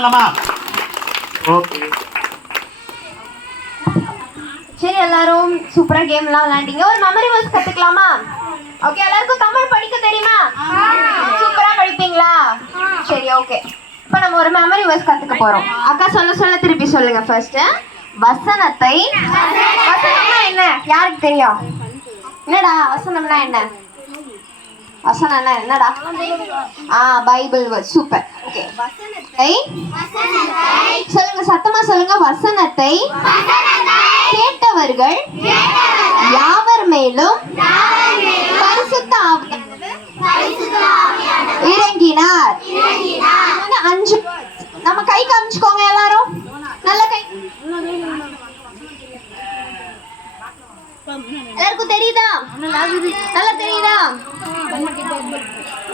பண்ணலாமா? ஓகே, சரி, எல்லாரும் சூப்பரா கேம்லாம் விளையாண்டீங்க. ஒரு மெமரி வேர்ஸ் கத்துக்கலாமா? ஓகே, எல்லாருக்கும் தமிழ் படிக்க தெரியுமா? சூப்பரா படிப்பீங்களா? சரி, ஓகே. இப்போ நம்ம ஒரு மெமரி வேர்ஸ் கத்துக்க போறோம். அக்கா சொல்ல சொல்ல திருப்பி சொல்லுங்க. ஃபர்ஸ்ட் வசனத்தை. வசனம்னா என்ன? யாருக்கு தெரியும்? என்னடா வசனம்னா என்ன? வசனம்னா என்னடா? Bible verse. சூப்பர். ஓகே, வசனத்தை சொல்லுங்க, சத்தமா சொல்லுங்க. வசனத்தை கேட்டவர்கள் யாவர் மேலும் பரிசுத்த ஆவியானவர் இறங்கினார். 5 நம்ம கை காமிச்சுக்கோங்க எல்லாரும். நல்ல கை. எல்லாருக்கும் தெரியுதா? நல்லா தெரியுதா?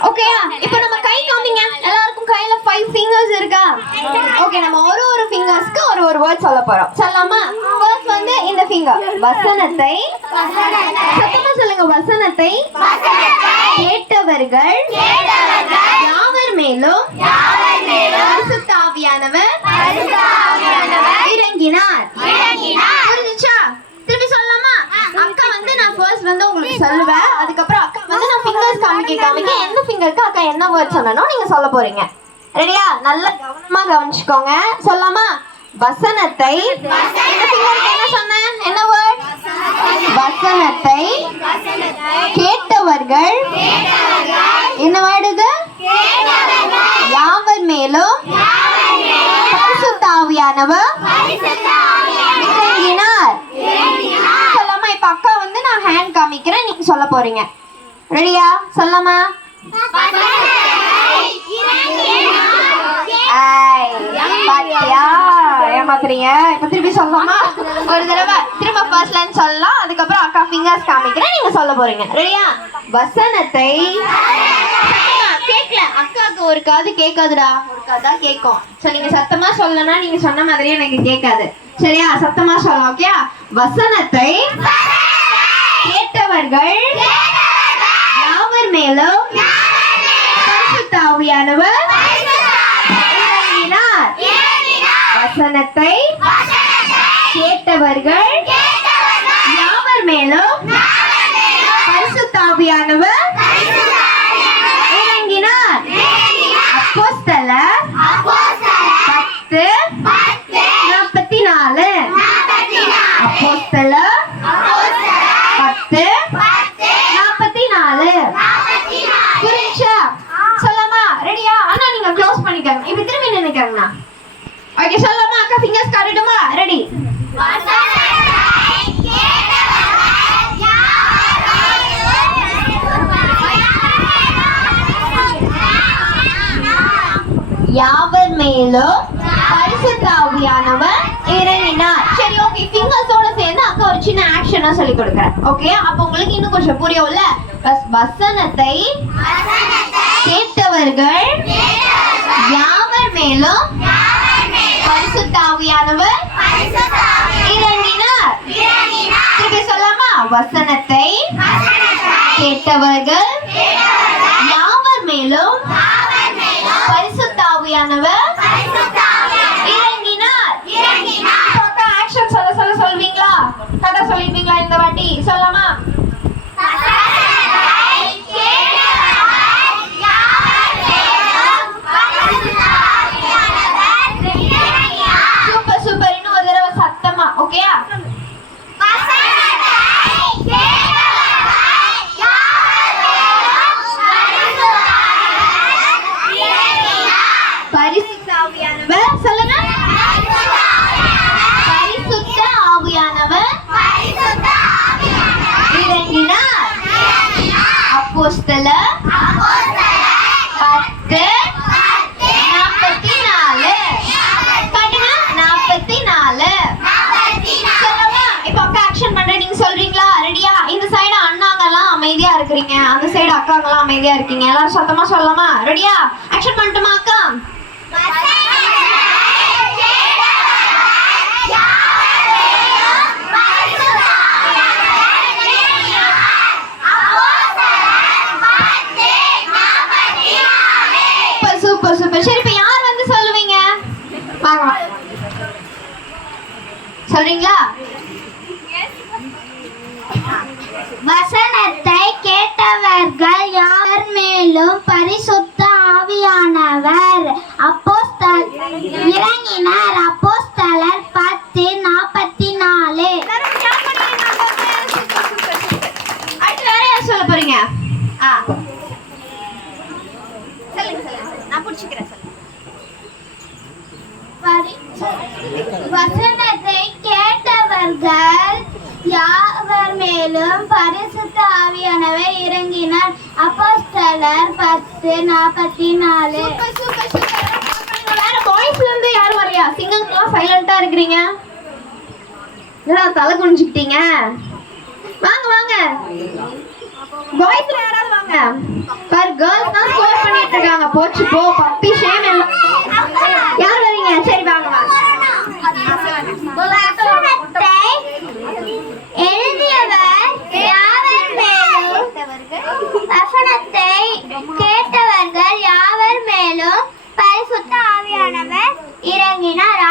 ஓகேயா? இப்போ நம்ம கை காமிங்க. எல்லாருக்கும் கையில 5 fingers இருக்கா? ஓகே, நம்ம ஒரு ஃபிங்கர்ஸ்க்கு ஒரு வேர்ட் சொல்ல போறோம். சொல்லலாமா? ஃபர்ஸ்ட் வந்து இந்த ஃபிங்கர். வசனத்தை. சத்தமா சொல்லுங்க. வசனத்தை கேட்டவர்கள் யாவர் மேலும் பரிசுத்த ஆவியானவர் இறங்கினார். புரிஞ்சுச்சா? திருப்பி சொல்லலாமா? அக்கா வந்து நான் ஃபர்ஸ்ட் வந்து உங்களுக்கு சொல்லுவேன். அதுக்கப்புறம் அக்கா வந்து நான் ஃபிங்கர்ஸ் காமிக்க எந்த ஃபிங்கருக்கு அக்கா என்ன வேர்ட் சொன்னனோ நீங்க சொல்ல போறீங்க. ரெடியா? நல்ல கவனமா கவனிச்சுக்கோங்க. சொல்லலாமா? வசனத்தை. இந்த ஃபிங்கருக்கு என்ன சொன்னேன்? என்ன வேர்ட்? வசனத்தை கேட்டவர்கள். என்ன வேர்ட் இது? யாவர் மேலும் பரிசுத்த ஆவியானவர் இறங்கினார். சொல்லலாமா? இப்ப அக்கா வந்து நான் ஹேண்ட் காமிக்கிறேன், நீங்க சொல்ல போறீங்க. ரெடியா? சொல்லலாமா? பாத்தியா ஏமாத்துறீங்க. இப்ப திருப்பி சொல்லலாமா? ஒரு தடவை திரும்ப ஃபர்ஸ்ட் லைன் சொல்லலாம். அதுக்கப்புறம் அக்கா ஃபிங்கர்ஸ் காமிக்கிறேன், நீங்க சொல்ல போறீங்க. ரெடியா? வசனத்தை. கேட்கல, அக்காவுக்கு ஒரு காது கேட்காதுடா, ஒரு காதா கேட்கும். சோ நீங்க சத்தமா சொல்லனா நீங்க சொன்ன மாதிரியே எனக்கு கேட்காது. சரியா? சத்தமா சொல்லலாம். ஓகே? வசனத்தை கேட்டவர்கள் யாவர் மேலும் பரிசுத்த ஆவியானவர் இறங்கினார். வசனத்தை கேட்டவர்கள் யாவர் மேலும் பரிசுத்த ஆவியானவர் இறங்கினார். அப்போஸ்தலர் 10:44. அப்போஸ்தலர் 10:44. புரிஞ்சா? சொல்லலாமா? ரெடியா? ஆனா நீங்க க்ளோஸ் பண்ணிக்கங்க. இப்ப திரும்பி நின்னுக்கங்கண்ணா. ஓகே, சொல்லலாமா? அக்கா ஃபிங்கர்ஸ் காட்டிடுமா? ரெடி? யாவர் மேலும் பரிசுத்த ஆவியானவர் இறங்கினார். சரி, ஓகே. ஃபிங்கர்ஸோட சேர்ந்து அக்கா ஒரு சின்ன ஆக்ஷனா சொல்லி கொடுக்கிறேன். ஓகே? அப்ப உங்களுக்கு இன்னும் கொஞ்சம் புரியும்ல. வசனத்தை கேட்டவர்கள் யாவர் மேலும் பரிசுத்த ஆவியானவர் இறங்கினார். திருப்பி சொல்லலாமா? வசனத்தை கேட்டவர்கள் யாவர் மேலும் பரிசுத்த ஆவியானவர் இறங்கினார். அக்கா ஆக்ஷன் சொல்ல சொல்வீங்களா? கதை சொல்லிடுவீங்களா இந்த வாட்டி? சொல்லலாமா? Super super. இன்னும் ஒரு தடவை சத்தமா. ஓகேயா? பரிசுத்த ஆவியானவர். சொல்லுங்க. பரிசுத்த ஆவியானவர் இறங்கினார். அப்போஸ்தலர் 10:44. காட்டுங்க. 44. சொல்லவா? இப்போ அக்கா ஆக்ஷன் பண்றேன், நீங்க சொல்றீங்களா? ரெடியா? இந்த சைடு அண்ணாங்கெல்லாம் அமைதியா இருக்கிறீங்க, அந்த சைடு அக்காங்கெல்லாம் அமைதியா இருக்கீங்க. எல்லாரும் சத்தமா சொல்லலாமா? ரெடியா? ஆக்ஷன் பண்ணட்டுமா அக்கா? Super super. சரி, இப்ப யார் வந்து சொல்லுவீங்க? வாங்க சொல்றீங்களா? வசனத்தை கேட்டவர்கள் யார் மேலும் பரிசுத்த ஆவியானவர் இறங்கினார். அப்போஸ்தலர் 10:44. அடுத்து வேற யார் சொல்ல போறீங்க? சொல்லுங்க நான் புடிச்சுக்கிறேன். வசனத்தை கேட்டவர்கள் யாவர் மேலும் பரிசுத்த ஆவியானவர் இறங்கினார். அப்போஸ்தலர் 10:44. வேற பாய்ஸ்ல இருந்து யாரும் வரையா? சிங்கர்லாம் சைலண்டா இருக்கிறீங்க. என்னடா தலை குனிஞ்சுக்கிட்டீங்க? வாங்க வாங்க. பாய்ஸ்ல யாராவது வாங்க. பாரு கேர்ள்ஸ் தான் ஸ்கோர் பண்ணிட்டு இருக்காங்க. போச்சு போ பப்பி ஷேம் எல்லாம். யார் வரீங்க? சரி வாங்க வாங்க. வசனத்தை எழுதியவர் யாவர் மேலும் வசனத்தை கேட்டவர்கள் யாவர் மேலும் பரிசுத்த ஆவியானவர் இறங்கினார்.